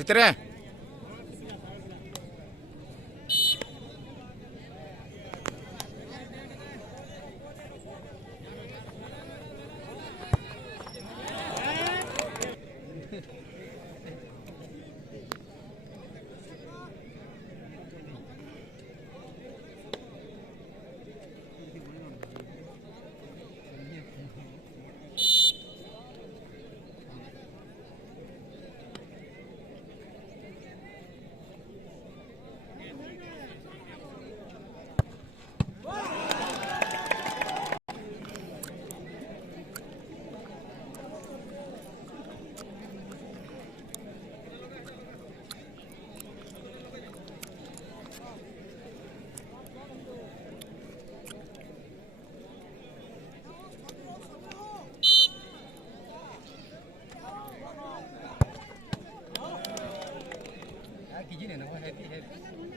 ভিতরে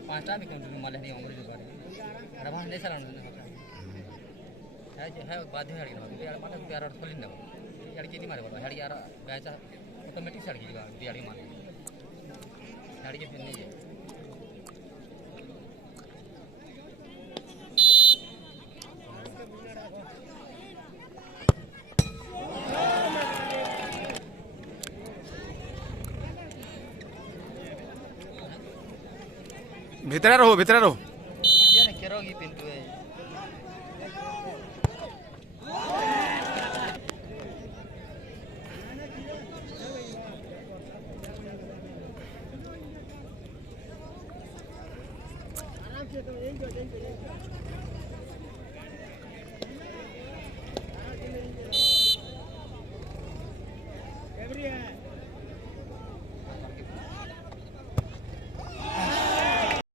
पांचटा भी कंटिन्यू माले नहीं उम्र जो बारे रहा नहीं सर है बात है यार यार माने यार और खोलिन ना यार कितनी मारे बोला यार यार बैचा ऑटोमेटिक सर की यार माने यार के फिर नहीं है ভিতরে রহো ভিতরে রহো ये ना केरोगी पिंटू है आराम से तो यही